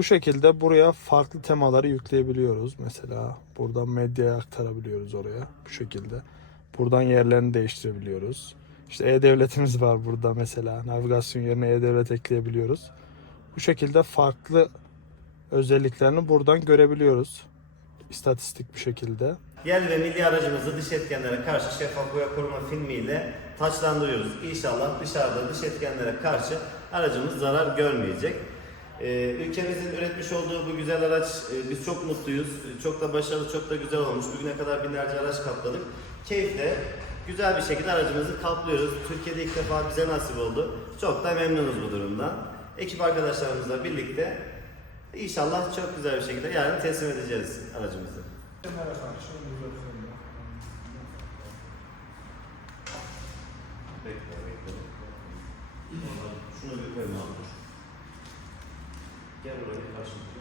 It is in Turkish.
Bu şekilde buraya farklı temaları yükleyebiliyoruz. Mesela buradan medyaya aktarabiliyoruz oraya bu şekilde. Buradan yerlerini değiştirebiliyoruz. İşte e-devletimiz var burada mesela. Navigasyon yerine e-devlet ekleyebiliyoruz. Bu şekilde farklı özelliklerini buradan görebiliyoruz. İstatistik bir şekilde. Yerli ve milli aracımızı dış etkenlere karşı şeffaf boya koruma filmiyle taçlandırıyoruz. İnşallah dışarıda dış etkenlere karşı aracımız zarar görmeyecek. Ee, ülkemizin üretmiş olduğu bu güzel araç e, biz çok mutluyuz. E, Çok da başarılı, çok da güzel olmuş. Bugüne kadar binlerce araç kapladık. Keyifle, güzel bir şekilde aracımızı kaplıyoruz. Türkiye'de ilk defa bize nasip oldu. Çok da memnunuz bu durumdan. Ekip arkadaşlarımızla birlikte inşallah çok güzel bir şekilde yarın teslim edeceğiz aracımızı. Bekle, bekle. Şunu bir koyma abi. Gel buraya karşımıza.